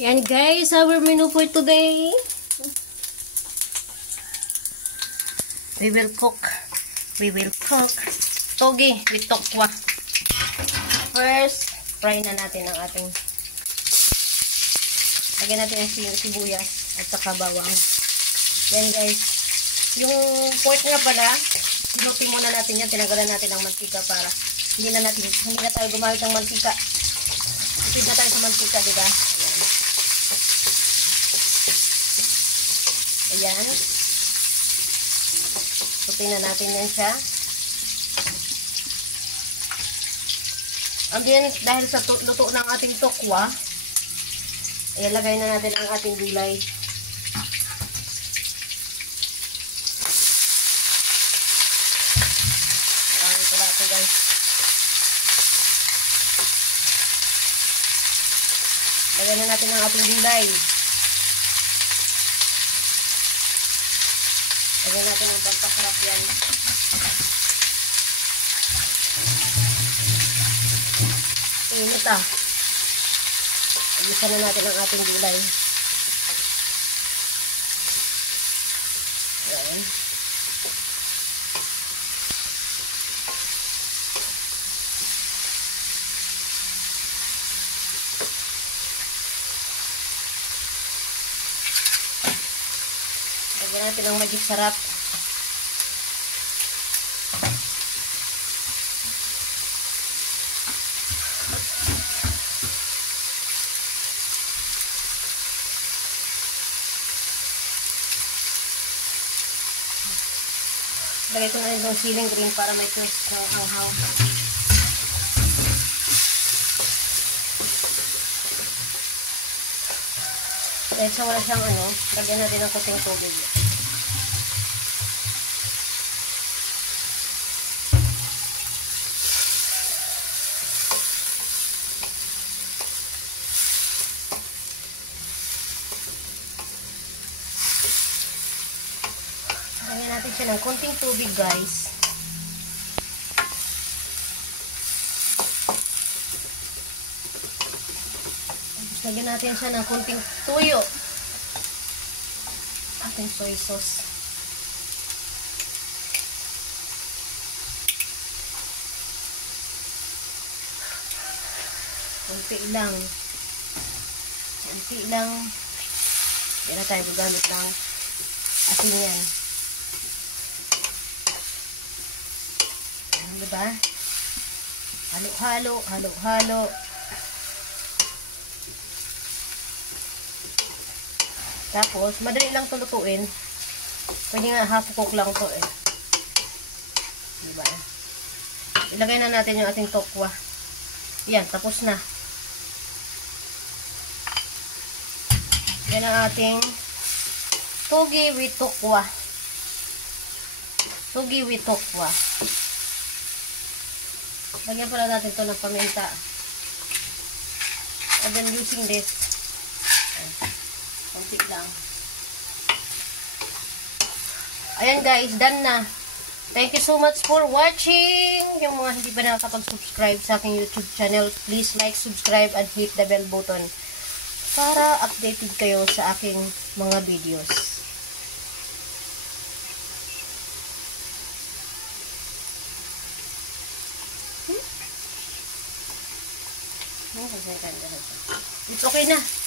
Yan guys, our menu for today. We will cook togi with tokwa. First, fry na natin ang ating, lagyan natin ang sibuyas at saka bawang. Yan guys, yung pork nga pala, inutin muna natin yan, tinanggalan natin ang mantika para hindi na tayo gumamit ng mantika. Tipid na tayo sa mantika, diba? Ayan. Putin na natin yan siya. Again, dahil sa luto ng ating tokwa, ilagay na natin ang ating gulay. Ito na ito guys. Lagay na natin ang ating gulay. Lagyan natin ang pagpasarap yan. Init ah. Igisa na natin ang ating gulay. Ayan. Lagyan natin ang magic sarap. Lagay ko na itong siling green para may twist ng anghaw. Dahil sa wala siyang lagyan natin ng kuting tubig. Lagyan natin siya ng konting tubig guys. Lagyan natin siya ng konting tuyo. Ating soy sauce. Konti lang. Konti lang. Hindi na tayo gagamit ng asin yan. Ayan, diba? Halo-halo, halo-halo. Tapos, madali lang ito lutuin. Pwede nga half cook lang ito eh. Diba? Ilagay na natin yung ating tokwa. Yan, tapos na. Yan ang ating togi with tokwa. Togi with tokwa. Lagyan pala natin ito ng paminta. And then using this. Konti lang. Ayan guys, done na. Thank you so much for watching. Yung mga hindi pa nakakapag-subscribe sa aking YouTube channel, please like, subscribe, and hit the bell button para updated kayo sa aking mga videos. It's okay na.